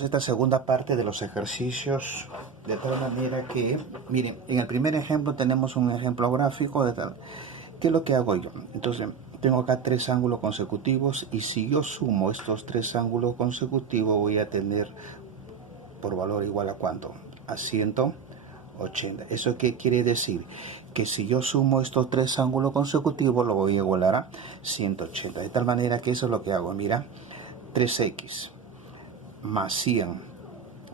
Esta segunda parte de los ejercicios de tal manera que, miren, en el primer ejemplo tenemos un ejemplo gráfico de tal. ¿Qué es lo que hago yo? Entonces, tengo acá tres ángulos consecutivos y si yo sumo estos tres ángulos consecutivos voy a tener por valor igual a ¿cuánto? A 180. ¿Eso qué quiere decir? Que si yo sumo estos tres ángulos consecutivos lo voy a igualar a 180. De tal manera que eso es lo que hago. Mira, 3x más 100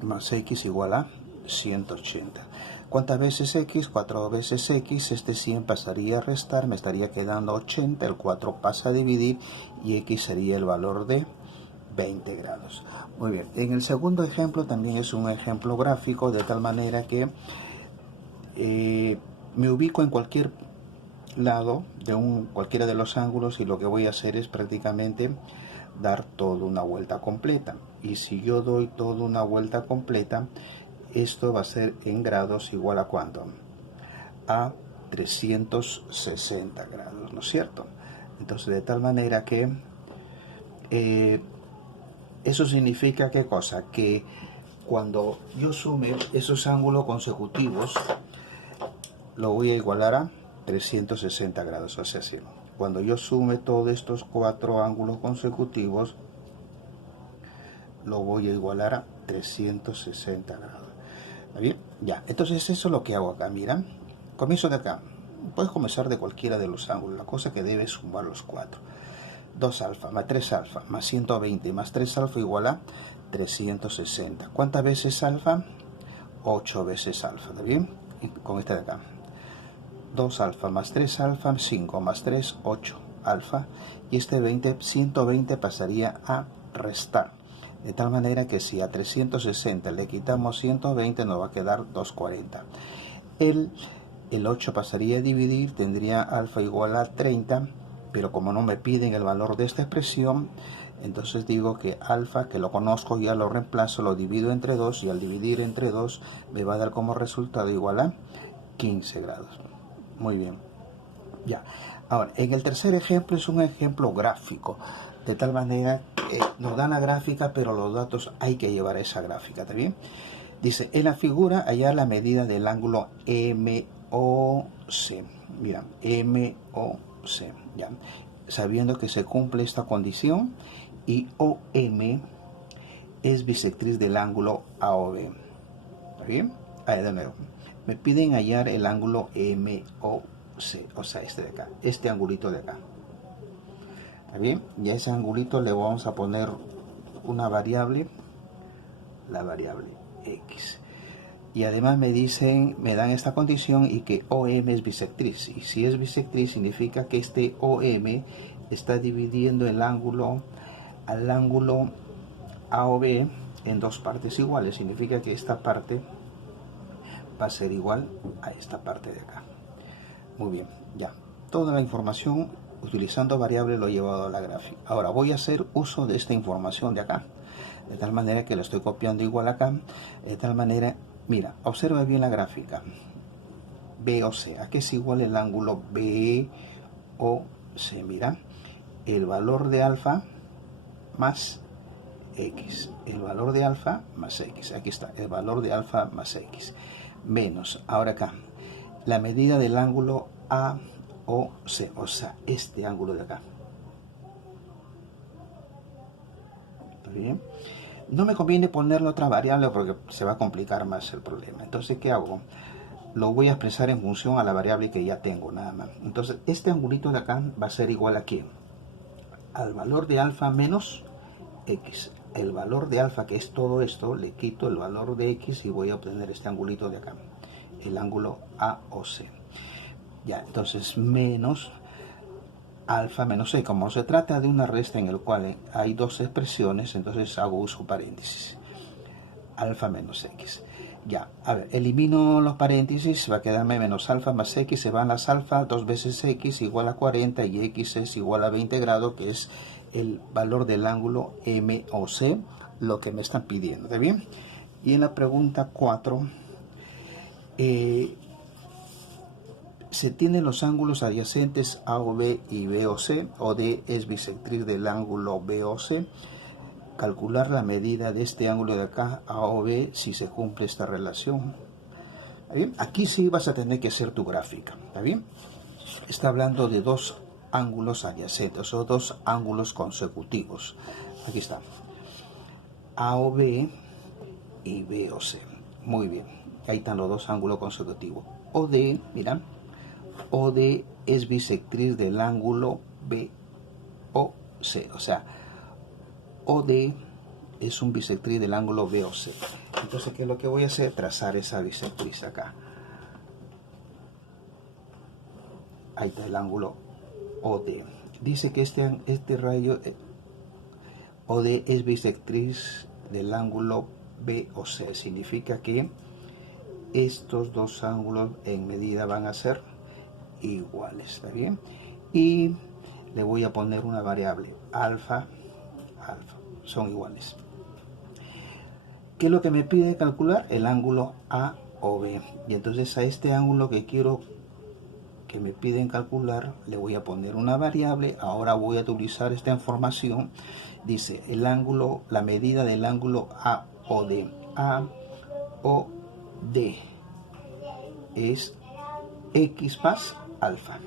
más x igual a 180. ¿Cuántas veces x? 4 veces x. Este 100 pasaría a restar, me estaría quedando 80. El 4 pasa a dividir y x sería el valor de 20 grados. Muy bien, en el segundo ejemplo también es un ejemplo gráfico de tal manera que me ubico en cualquier lado de cualquiera de los ángulos y lo que voy a hacer es prácticamente dar toda una vuelta completa. Y si yo doy toda una vuelta completa, esto va a ser en grados igual a ¿cuánto? A 360 grados, ¿no es cierto? Entonces, de tal manera que eso significa ¿qué cosa? Que cuando yo sume esos ángulos consecutivos, lo voy a igualar a 360 grados. O sea, sí, cuando yo sume todos estos cuatro ángulos consecutivos, lo voy a igualar a 360 grados. ¿Está bien? Ya, entonces eso es lo que hago acá. Mira, comienzo de acá. Puedes comenzar de cualquiera de los ángulos. La cosa que debes sumar los cuatro. 2 alfa más 3 alfa más 120 más 3 alfa igual a 360. ¿Cuántas veces alfa? 8 veces alfa. ¿Está bien? Y con este de acá. 2 alfa más 3 alfa, 5 más 3, 8 alfa. Y este 120 pasaría a restar. De tal manera que si a 360 le quitamos 120 nos va a quedar 240. El 8 pasaría a dividir, tendría alfa igual a 30, pero como no me piden el valor de esta expresión, entonces digo que alfa, que lo conozco, ya lo reemplazo, lo divido entre 2 y al dividir entre 2 me va a dar como resultado igual a 15 grados. Muy bien. Ya. Ahora, en el tercer ejemplo es un ejemplo gráfico, de tal manera que nos dan la gráfica, pero los datos hay que llevar a esa gráfica, ¿está bien? Dice, en la figura hallar la medida del ángulo MOC. Mira, MOC, ya. Sabiendo que se cumple esta condición y OM es bisectriz del ángulo AOB. ¿Está bien? Ahí de nuevo. Me piden hallar el ángulo MOC, o sea, este de acá, este angulito de acá. ¿Está bien? Y a ese angulito le vamos a poner una variable, la variable X. Y además me dan esta condición y que OM es bisectriz. Y si es bisectriz significa que este OM está dividiendo el ángulo al ángulo AOB en dos partes iguales. Significa que esta parte va a ser igual a esta parte de acá. Muy bien, ya. Toda la información utilizando variables lo he llevado a la gráfica. Ahora voy a hacer uso de esta información de acá. De tal manera que lo estoy copiando igual acá. De tal manera, mira, observa bien la gráfica. BOC, ¿a qué es igual el ángulo BOC? Mira, el valor de alfa más X. El valor de alfa más X. Aquí está, el valor de alfa más X. Menos, ahora acá, la medida del ángulo AOC, o sea, este ángulo de acá. ¿Está bien? No me conviene ponerle otra variable porque se va a complicar más el problema. Entonces, ¿qué hago? Lo voy a expresar en función a la variable que ya tengo, nada más. Entonces, este angulito de acá va a ser igual a ¿quién? Al valor de alfa menos X. El valor de alfa, que es todo esto, le quito el valor de X y voy a obtener este angulito de acá, el ángulo AOC. Ya, entonces menos alfa menos C. Como se trata de una resta en el cual hay dos expresiones, entonces hago uso paréntesis. Alfa menos X. Ya, a ver, elimino los paréntesis, va a quedarme menos alfa más X, se van las alfa, 2 veces X igual a 40 y X es igual a 20 grados, que es el valor del ángulo MOC, lo que me están pidiendo, ¿está bien? Y en la pregunta 4, se tienen los ángulos adyacentes AOB y BOC. OD es bisectriz del ángulo BOC. calcular la medida de este ángulo de acá, A o B, si se cumple esta relación. ¿Está bien? Aquí sí vas a tener que hacer tu gráfica. ¿Está bien? Está hablando de dos ángulos adyacentes o dos ángulos consecutivos. Aquí está. A o B y B o C. Muy bien. Ahí están los dos ángulos consecutivos. OD, mira. OD es bisectriz del ángulo B o C. O sea, OD es un bisectriz del ángulo B o C. Entonces, ¿qué es lo que voy a hacer? Trazar esa bisectriz acá. Ahí está el ángulo OD. Dice que este rayo OD es bisectriz del ángulo B o C. Significa que estos dos ángulos en medida van a ser iguales. ¿Está bien? Y le voy a poner una variable alfa. Son iguales. ¿Qué es lo que me pide calcular? El ángulo A o B. Y entonces a este ángulo que quiero que me piden calcular, le voy a poner una variable. Ahora voy a utilizar esta información. Dice el ángulo, la medida del ángulo A o D. A o D es X más alfa.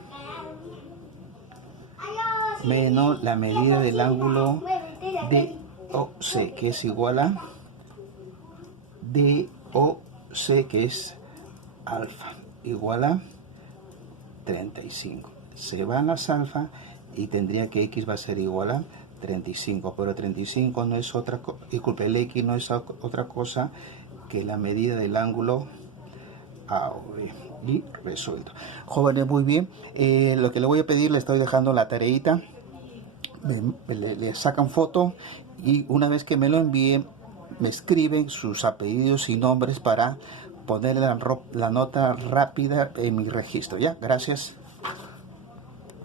Menos la medida del ángulo DOC, que es igual a DOC, que es alfa, igual a 35. Se van las alfa y tendría que X va a ser igual a 35, pero 35 no es otra cosa, disculpe, el X no es otra cosa que la medida del ángulo A o B. Y resuelto. Jóvenes, muy bien. Lo que le voy a pedir, le estoy dejando la tareita. Le sacan foto y una vez que me lo envíen, me escriben sus apellidos y nombres para poner la nota rápida en mi registro. ¿Ya? Gracias.